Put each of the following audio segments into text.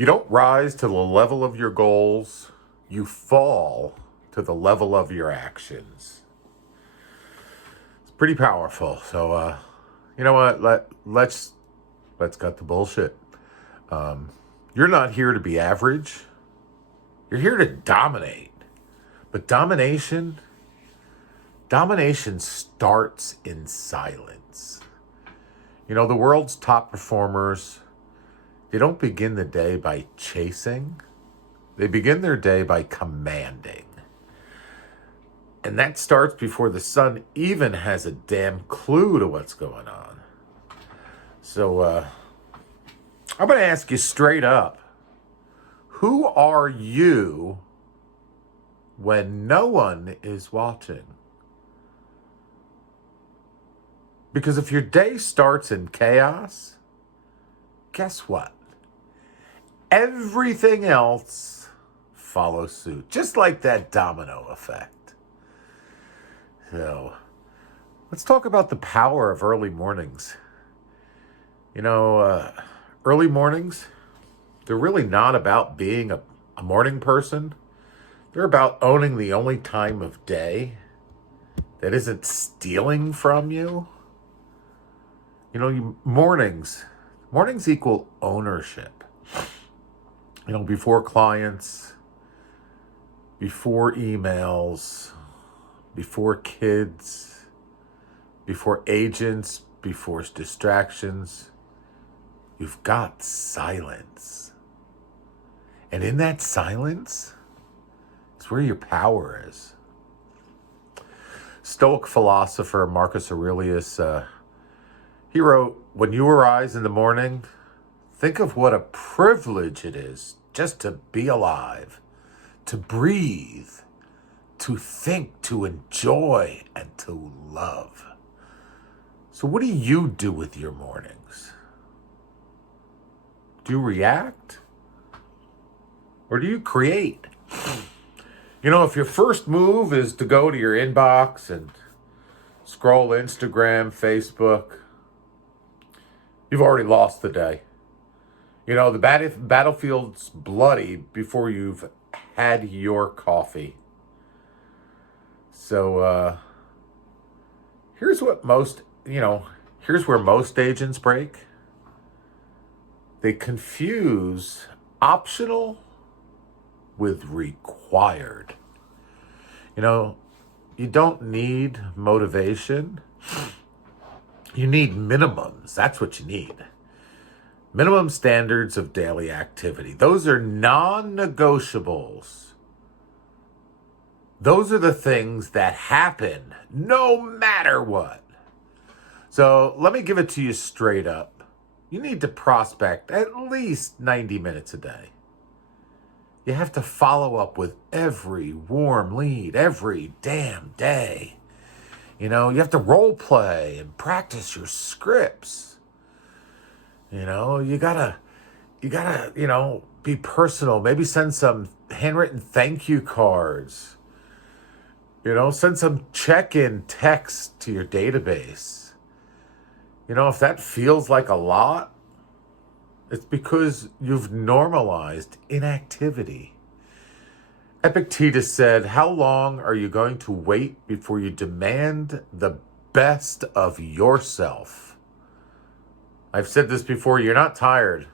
You don't rise to the level of your goals, you fall to the level of your actions. It's pretty powerful. So, you know what? Let's cut the bullshit. You're not here to be average. You're here to dominate. But domination starts in silence. You know, the world's top performers, they don't begin the day by chasing. They begin their day by commanding. And that starts before the sun even has a damn clue to what's going on. So, I'm going to ask you straight up, who are you when no one is watching? Because if your day starts in chaos, guess what? Everything else follows suit, just like that domino effect. So, let's talk about the power of early mornings. You know, early mornings, they're really not about being a morning person. They're about owning the only time of day that isn't stealing from you. You know, mornings equal ownership. You know, before clients, before emails, before kids, before agents, before distractions, you've got silence. And in that silence, it's where your power is. Stoic philosopher Marcus Aurelius, he wrote, "When you arise in the morning, think of what a privilege it is just to be alive, to breathe, to think, to enjoy, and to love." So what do you do with your mornings? Do you react? Or do you create? You know, if your first move is to go to your inbox and scroll Instagram, Facebook, you've already lost the day. You know, the battlefield's bloody before you've had your coffee. So, here's where most agents break. They confuse optional with required. You know, you don't need motivation. You need minimums. That's what you need. Minimum standards of daily activity. Those are non-negotiables. Those are the things that happen no matter what. So let me give it to you straight up. You need to prospect at least 90 minutes a day. You have to follow up with every warm lead every damn day. You know, you have to role play and practice your scripts. You know, you gotta, be personal. Maybe send some handwritten thank you cards. You know, send some check-in text to your database. You know, if that feels like a lot, it's because you've normalized inactivity. Epictetus said, "How long are you going to wait before you demand the best of yourself?" I've said this before, you're not tired.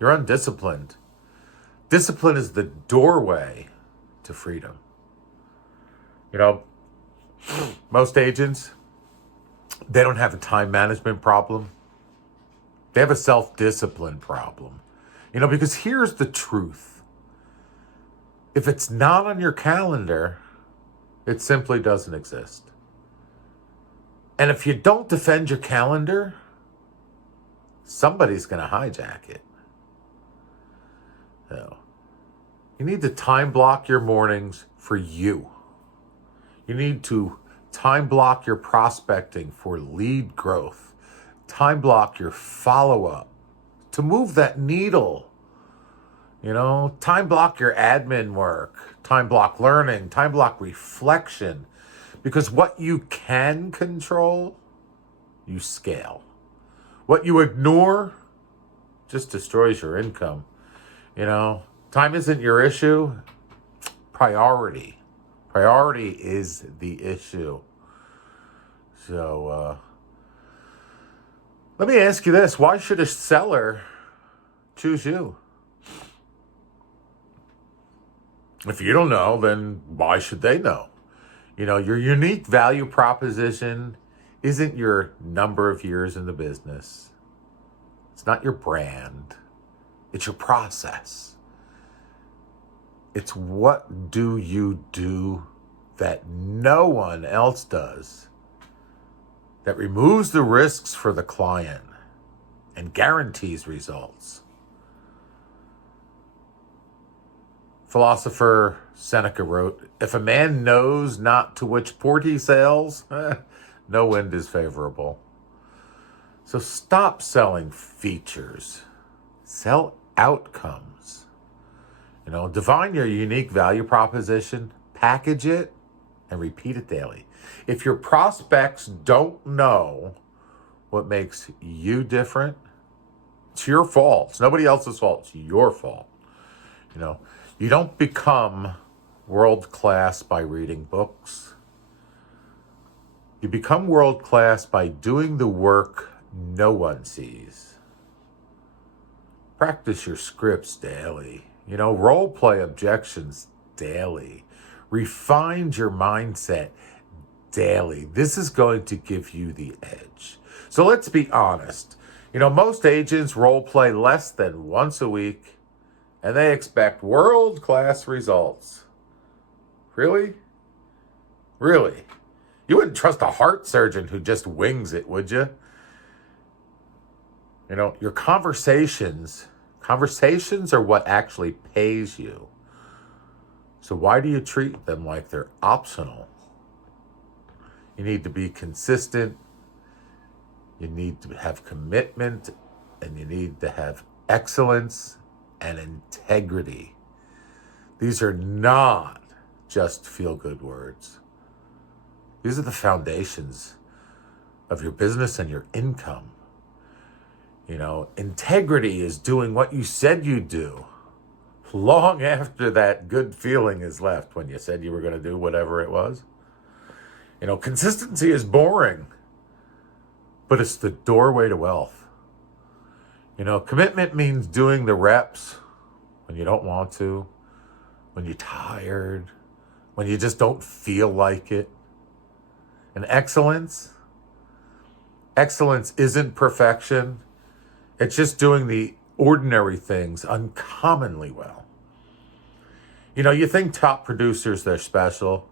You're undisciplined. Discipline is the doorway to freedom. You know, most agents, they don't have a time management problem. They have a self-discipline problem. You know, because here's the truth. If it's not on your calendar, it simply doesn't exist. And if you don't defend your calendar, somebody's going to hijack it. So, you need to time block your mornings for you. You need to time block your prospecting for lead growth. Time block your follow-up to move that needle. You know, time block your admin work, time block learning, time block reflection. Because what you can control, you scale. What you ignore just destroys your income. You know, time isn't your issue. Priority. Priority is the issue. So, let me ask you this. Why should a seller choose you? If you don't know, then why should they know? You know, your unique value proposition isn't your number of years in the business. It's not your brand. It's your process. It's what do you do that no one else does, that removes the risks for the client and guarantees results. Philosopher Seneca wrote, "If a man knows not to which port he sails, no wind is favorable." So stop selling features. Sell outcomes. You know, define your unique value proposition, package it, and repeat it daily. If your prospects don't know what makes you different, it's your fault. It's nobody else's fault. It's your fault. You know, you don't become world class by reading books. You become world class by doing the work no one sees. Practice your scripts daily. You know, role play objections daily. Refine your mindset daily. This is going to give you the edge. So let's be honest. You know, most agents role play less than once a week, and they expect world-class results. Really? Really? You wouldn't trust a heart surgeon who just wings it, would you? You know, your conversations are what actually pays you. So why do you treat them like they're optional? You need to be consistent. You need to have commitment, and you need to have excellence and integrity. These are not just feel-good words. These are the foundations of your business and your income. You know, integrity is doing what you said you'd do long after that good feeling is left when you said you were going to do whatever it was. You know, consistency is boring, but it's the doorway to wealth. You know, commitment means doing the reps when you don't want to, when you're tired, when you just don't feel like it. And excellence isn't perfection. It's just doing the ordinary things uncommonly well. You know, you think top producers, they're special.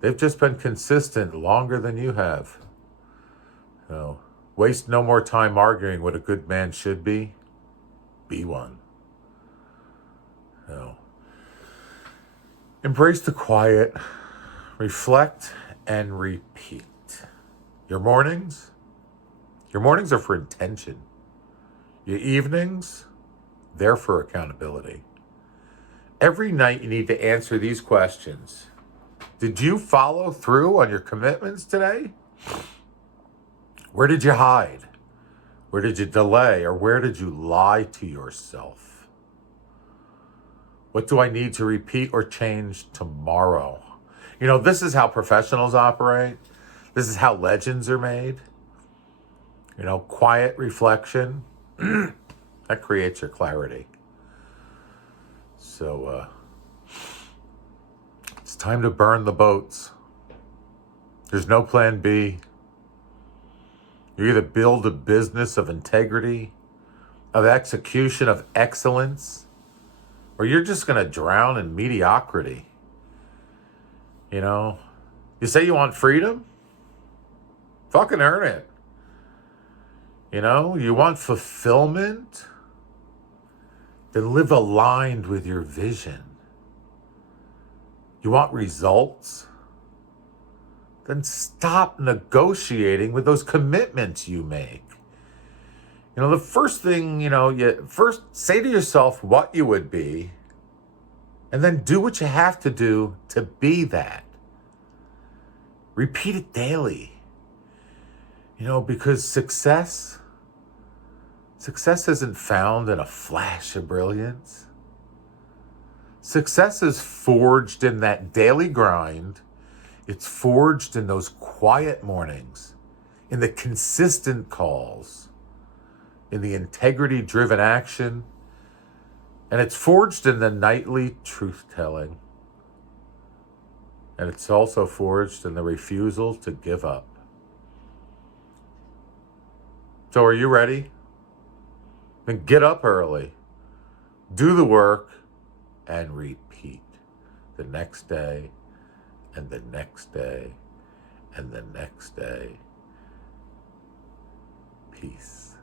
They've just been consistent longer than you have. You know, waste no more time arguing what a good man should be. Be one. You know, embrace the quiet, reflect, and repeat. Your mornings are for intention. Your evenings, they're for accountability. Every night you need to answer these questions. Did you follow through on your commitments today? Where did you hide? Where did you delay? Or where did you lie to yourself? What do I need to repeat or change tomorrow? You know, this is how professionals operate. This is how legends are made. You know, quiet reflection, that creates your clarity. So, it's time to burn the boats. There's no plan B. You either build a business of integrity, of execution, of excellence, or you're just going to drown in mediocrity. You know, you say you want freedom? Fucking earn it. You know, you want fulfillment? Then live aligned with your vision. You want results? Then stop negotiating with those commitments you make. You know, the first thing, you first say to yourself what you would be, and then do what you have to do to be that. Repeat it daily. You know, because success Success isn't found in a flash of brilliance. Success is forged in that daily grind. It's forged in those quiet mornings, in the consistent calls, in the integrity-driven action, and it's forged in the nightly truth-telling. And it's also forged in the refusal to give up. So are you ready? Then get up early, do the work, and repeat the next day, and the next day, and the next day. Peace.